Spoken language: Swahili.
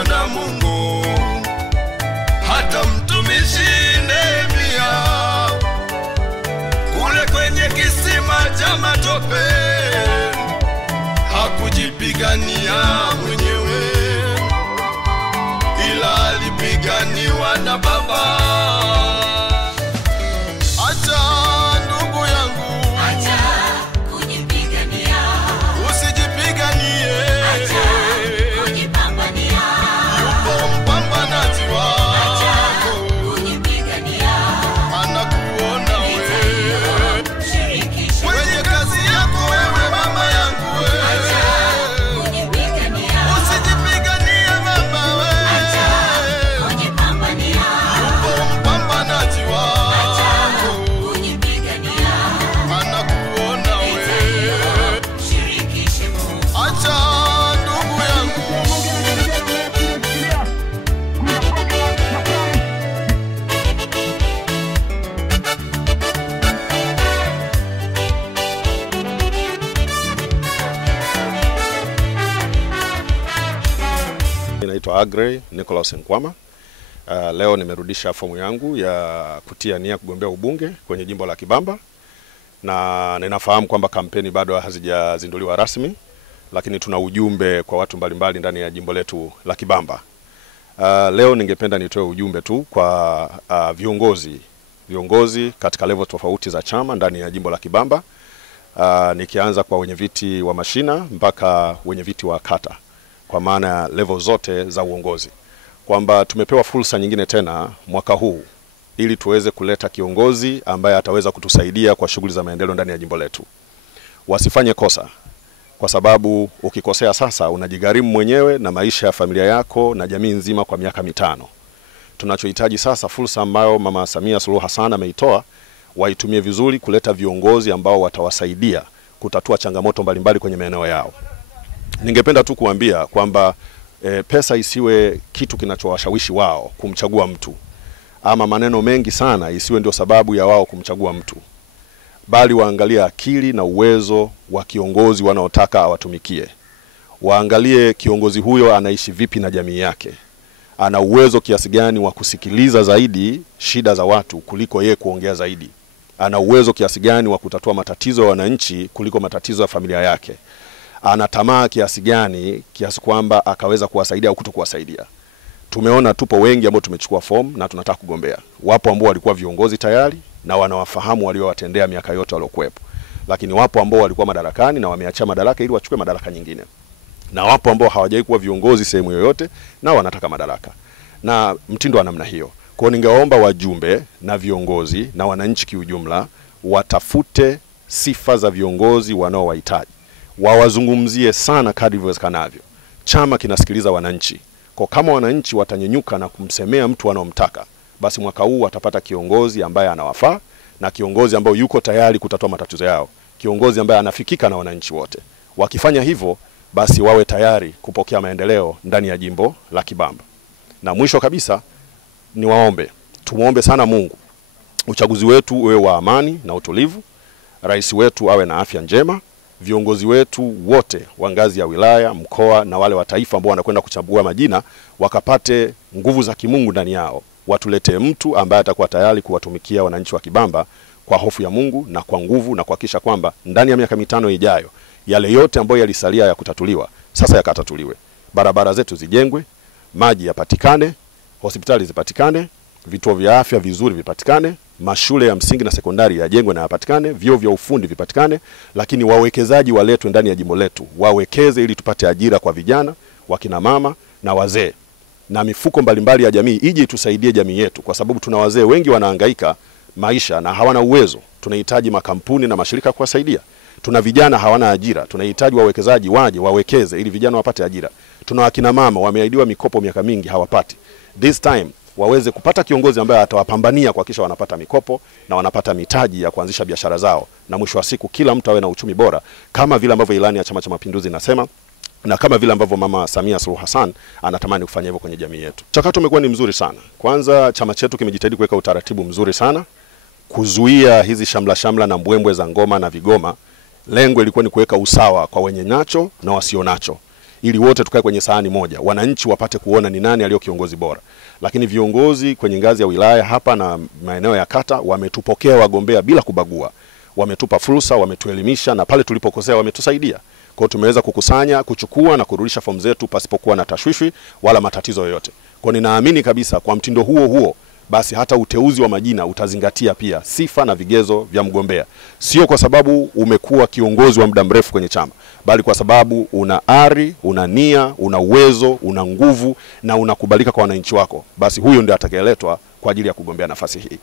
alitumwa na Mungu. Hata mtumishi Nehemia kule kwenye kisima cha matope hakujipigania mwenyewe, ila alipiganiwa na Baba. Naitwa Agrey Nicholas Nkwama. Leo nimerudisha fomu yangu ya kutia nia kugombea ubunge kwenye jimbo la Kibamba, na ninafahamu kwamba kampeni bado hazijazinduliwa rasmi, lakini tuna ujumbe kwa watu mbalimbali ndani ya jimbo letu la Kibamba. Leo ningependa nitoe ujumbe tu kwa viongozi katika level tofauti za chama ndani ya jimbo la Kibamba, nikianza kwa wenyeviti wa mashina mpaka wenyeviti wa kata, kwa maana level zote za uongozi, kwamba tumepewa fursa nyingine tena mwaka huu ili tuweze kuleta kiongozi ambaye ataweza kutusaidia kwa shughuli za maendeleo ndani ya jimbo letu. Wasifanye kosa, kwa sababu ukikosea sasa unajigharimu mwenyewe na maisha ya familia yako na jamii nzima kwa miaka 5. Tunachohitaji sasa, fursa ambayo Mama Samia Suluhu Hassan ameitoa, waitumie vizuri kuleta viongozi ambao watawasaidia kutatua changamoto mbalimbali kwenye maeneo yao. Ningependa tu kuambia kwamba pesa isiwe kitu kinachowashawishi wao kumchagua mtu, ama maneno mengi sana isiwe ndio sababu ya wao kumchagua mtu, bali waangalie akili na uwezo wa kiongozi wanaotaka awatumikie. Waangalie kiongozi huyo anaishi vipi na jamii yake, ana uwezo kiasi gani wa kusikiliza zaidi shida za watu kuliko yeye kuongea zaidi, ana uwezo kiasi gani wa kutatua matatizo ya wananchi kuliko matatizo ya familia yake, ana tamaa kiasi gani kiasi kwamba akaweza kuwasaidia au kutokuwasaidia. Tumeona tupo wengi ambao tumechukua fomu na tunataka kugombea. Wapo ambao walikuwa viongozi tayari na wanawafahamu waliowatendea miaka yote waliokuepo, lakini wapo ambao walikuwa madarakani na wameacha madaraka ili wachukue madaraka nyingine, na wapo ambao hawajawahi kuwa viongozi sehemu yoyote na wanataka madaraka, na mtindo wa namna hiyo. Kwa hiyo ningeomba wajumbe na viongozi na wananchi kiujumla watafute sifa za viongozi wanaowahitaji, wawazungumzie sana kadri iwezekanavyo. Chama kinasikiliza wananchi. Kwa kama wananchi watanyenyuka na kumsemea mtu wanaomtaka, basi mwaka huu watapata kiongozi ambaye anawafaa, na kiongozi ambaye yuko tayari kutatua matatizo yao, kiongozi ambaye anafikika na wananchi wote. Wakifanya hivyo, basi wawe tayari kupokea maendeleo ndani ya jimbo la Kibamba. Na mwisho kabisa, tumuombe sana Mungu uchaguzi wetu uwe wa amani na utulivu, rais wetu awe na afya njema, viongozi wetu wote wa ngazi ya wilaya, mkoa na wale wa taifa ambao wanakwenda kuchagua majina wakapate nguvu za kimungu ndani yao. Watulete mtu ambaye atakuwa tayari kuwatumikia wananchi wa Kibamba kwa hofu ya Mungu na kwa nguvu, na kuhakikisha kwamba ndani ya miaka 5 ijayo yale yote ambayo yalisalia ya kutatuliwa sasa yakatatuliwe. Barabara zetu zijengwe, maji yapatikane, hospitali zipatikane, vituo vya afya vizuri vipatikane, mashule ya msingi na sekondari yajengwe na yapatikane, vyuo vya ufundi vipatikane, lakini wawekezaji waletwe ndani ya jimbo letu, wawekeze ili tupate ajira kwa vijana, wakina mama na wazee, na mifuko mbalimbali ya jamii ije tusaidie jamii yetu, kwa sababu tuna wazee wengi wanahangaika maisha na hawana uwezo. Tunahitaji makampuni na mashirika kuwasaidia. Tuna vijana hawana ajira, tunahitaji wawekezaji waje wawekeze ili vijana wapate ajira. Tuna wakina mama wameahidiwa mikopo miaka mingi hawapati. This time waweze kupata kiongozi ambaye atawapambania kuhakikisha wanapata mikopo na wanapata mitaji ya kuanzisha biashara zao, na mwisho wa siku kila mtu awe na uchumi bora kama vile ambavyo ilani ya Chama cha Mapinduzi inasema, na kama vile ambavyo Mama Samia Suluhu Hassan anatamani kufanya hivyo kwenye jamii yetu. Mchakato umekuwa ni mzuri sana. Kwanza chama chetu kimejitahidi kuweka utaratibu mzuri sana kuzuia hizi shamla na mbwembwe za ngoma na vigoma. Lengo ilikuwa ni kuweka usawa kwa wenye nacho na wasio nacho, ili wote tukae kwenye sahani moja, wananchi wapate kuona ni nani aliyo kiongozi bora. Lakini viongozi kwenye ngazi ya wilaya hapa na maeneo ya kata wametupokea wagombea bila kubagua, wametupa fursa, wametuelimisha, na pale tulipokosea wametusaidia. Kwa hiyo tumeweza kukusanya, kuchukua na kurudisha fomu zetu pasipokuwa na tashwishi wala matatizo yoyote. Kwa ninaamini kabisa kwa mtindo huo huo basi hata uteuzi wa majina utazingatia pia sifa na vigezo vya mgombea. Sio kwa sababu umekuwa kiongozi wa muda mrefu kwenye chama, bali kwa sababu una ari, una nia, una uwezo, una nguvu na unakubalika kwa wananchi wako. Basi huyo ndiye atakayeletwa kwa ajili ya kugombea nafasi hii.